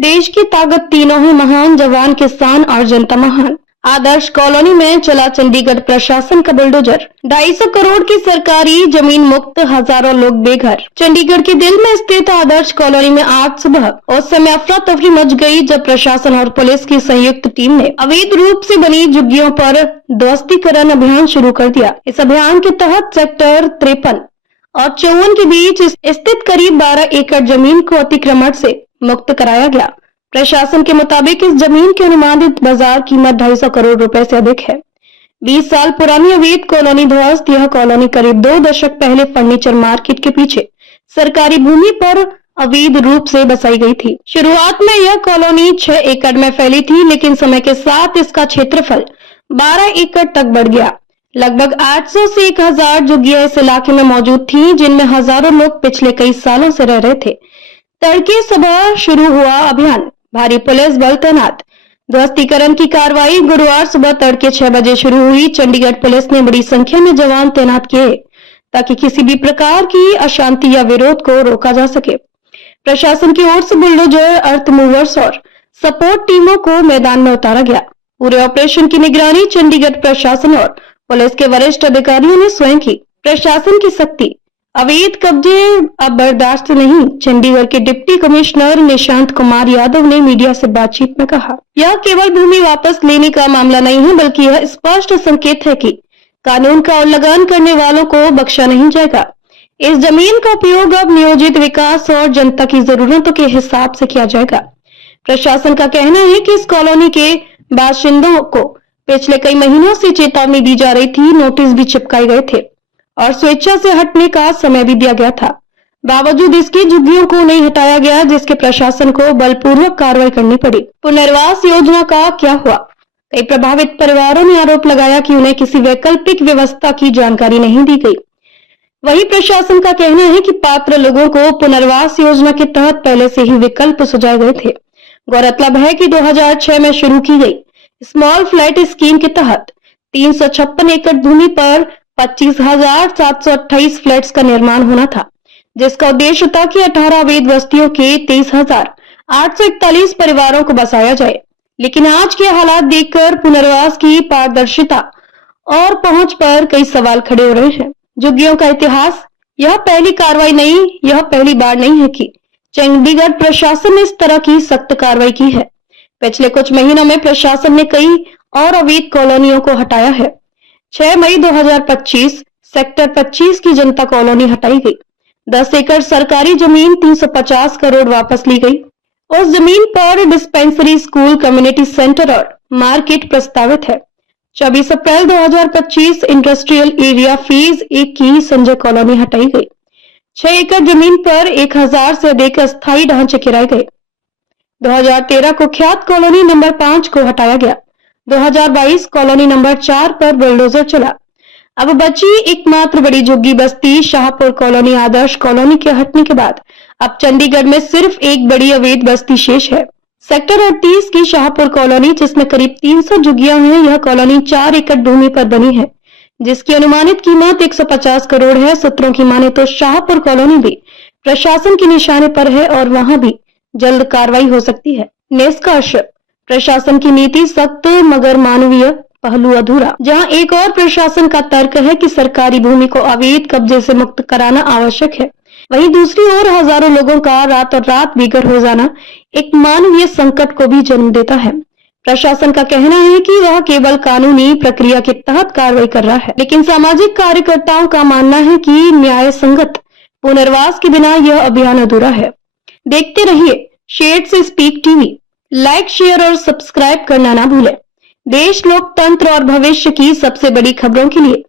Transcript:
देश की ताकत तीनों है महान, जवान, किसान और जनता महान। आदर्श कॉलोनी में चला चंडीगढ़ प्रशासन का बुलडोजर। 250 करोड़ की सरकारी जमीन मुक्त, हजारों लोग बेघर। चंडीगढ़ के दिल में स्थित आदर्श कॉलोनी में आज सुबह उस समय अफरा तफरी मच गई जब प्रशासन और पुलिस की संयुक्त टीम ने अवैध रूप से बनी झुग्गियों पर ध्वस्तीकरण अभियान शुरू कर दिया। इस अभियान के तहत सेक्टर 53 और 54 के बीच स्थित करीब 12 एकड़ जमीन को अतिक्रमण से मुक्त कराया गया। प्रशासन के मुताबिक इस जमीन की अनुमानित बाजार कीमत 250 करोड़ रुपए से अधिक है। 20 साल पुरानी अवैध कॉलोनी ध्वस्त। यह कॉलोनी करीब 2 दशक पहले फर्नीचर मार्केट के पीछे सरकारी भूमि पर अवैध रूप से बसाई गई थी। शुरुआत में यह कॉलोनी 6 एकड़ में फैली थी, लेकिन समय के साथ इसका क्षेत्रफल 12 एकड़ तक बढ़ गया। लगभग 800 से 1000 झुग्गियां इस इलाके में मौजूद थी, जिनमें हजारों लोग पिछले कई सालों से रह रहे थे। तड़के सुबह शुरू हुआ अभियान, भारी पुलिस बल तैनात। ध्वस्तीकरण की कार्रवाई गुरुवार सुबह तड़के 6 बजे शुरू हुई। चंडीगढ़ पुलिस ने बड़ी संख्या में जवान तैनात किए ताकि किसी भी प्रकार की अशांति या विरोध को रोका जा सके। प्रशासन की ओर से बुलडोजर, अर्थ मूवर्स और सपोर्ट टीमों को मैदान में उतारा गया। पूरे ऑपरेशन की निगरानी चंडीगढ़ प्रशासन और पुलिस के वरिष्ठ अधिकारियों ने स्वयं की। प्रशासन की सख्ती, अवैध कब्जे अब बर्दाश्त नहीं। चंडीगढ़ के डिप्टी कमिश्नर निशांत कुमार यादव ने मीडिया से बातचीत में कहा, यह केवल भूमि वापस लेने का मामला नहीं है, बल्कि यह स्पष्ट संकेत है कि कानून का उल्लंघन करने वालों को बख्शा नहीं जाएगा। इस जमीन का उपयोग अब नियोजित विकास और जनता की जरूरतों के हिसाब से किया जाएगा। प्रशासन का कहना है कि इस कॉलोनी के बाशिंदों को पिछले कई महीनों से चेतावनी दी जा रही थी, नोटिस भी चिपकाए गए थे और स्वेच्छा से हटने का समय भी दिया गया था। बावजूद इसके झुग्गियों को नहीं हटाया गया, जिसके प्रशासन को बलपूर्वक कार्रवाई करनी पड़ी। पुनर्वास योजना का क्या हुआ? कई प्रभावित परिवारों ने आरोप लगाया कि उन्हें किसी वैकल्पिक व्यवस्था की जानकारी नहीं दी गई। वहीं प्रशासन का कहना है कि पात्र लोगों को पुनर्वास योजना के तहत पहले से ही विकल्प सुझाए गए थे। गौरतलब है कि 2006 में शुरू की गई स्मॉल फ्लैट स्कीम के तहत 356 एकड़ भूमि पर 25,728 फ्लैट्स का निर्माण होना था, जिसका उद्देश्य था कि 18 अवैध बस्तियों के 23,841 परिवारों को बसाया जाए। लेकिन आज के हालात देखकर पुनर्वास की पारदर्शिता और पहुंच पर कई सवाल खड़े हो रहे हैं। झुग्गियों का इतिहास, यह पहली कार्रवाई नहीं, यह पहली बार नहीं है कि चंडीगढ़ प्रशासन ने इस तरह की सख्त कार्रवाई की है। पिछले कुछ महीनों में प्रशासन ने कई और अवैध कॉलोनियों को हटाया है। 6 मई 2025 सेक्टर 25 की जनता कॉलोनी हटाई गई। 10 एकड़ सरकारी जमीन 350 करोड़ वापस ली गई। उस जमीन पर डिस्पेंसरी, स्कूल, कम्युनिटी सेंटर और मार्केट प्रस्तावित है। 24 अप्रैल 2025 इंडस्ट्रियल एरिया फेज 1 की संजय कॉलोनी हटाई गई। 6 एकड़ जमीन पर 1000 से अधिक अस्थायी ढांचे किराए गए। 2013 कुख्यात कॉलोनी नंबर 5 को हटाया गया। 2022 कॉलोनी नंबर 4 पर बुलडोजर चला। अब बची एकमात्र बड़ी झुग्गी बस्ती शाहपुर कॉलोनी। आदर्श कॉलोनी के हटने के बाद अब चंडीगढ़ में सिर्फ एक बड़ी अवैध बस्ती शेष है, सेक्टर 38 की शाहपुर कॉलोनी, जिसमें करीब 300 झुग्गियां हैं। यह कॉलोनी 4 एकड़ भूमि पर बनी है, जिसकी अनुमानित कीमत 150 करोड़ है। सूत्रों की माने तो शाहपुर कॉलोनी भी प्रशासन के निशाने पर है और वहां भी जल्द कार्रवाई हो सकती है। निष्कर्ष, प्रशासन की नीति सख्त मगर मानवीय पहलू अधूरा। जहां एक और प्रशासन का तर्क है कि सरकारी भूमि को अवैध कब्जे से मुक्त कराना आवश्यक है, वहीं दूसरी ओर हजारों लोगों का रातों रात बेघर हो जाना एक मानवीय संकट को भी जन्म देता है। प्रशासन का कहना है कि वह केवल कानूनी प्रक्रिया के तहत कार्रवाई कर रहा है, लेकिन सामाजिक कार्यकर्ताओं का मानना है कि न्याय संगत पुनर्वास के बिना यह अभियान अधूरा है। देखते रहिए शेड से स्पीक टीवी। लाइक, शेयर और सब्सक्राइब करना ना भूलें। देश, लोकतंत्र और भविष्य की सबसे बड़ी खबरों के लिए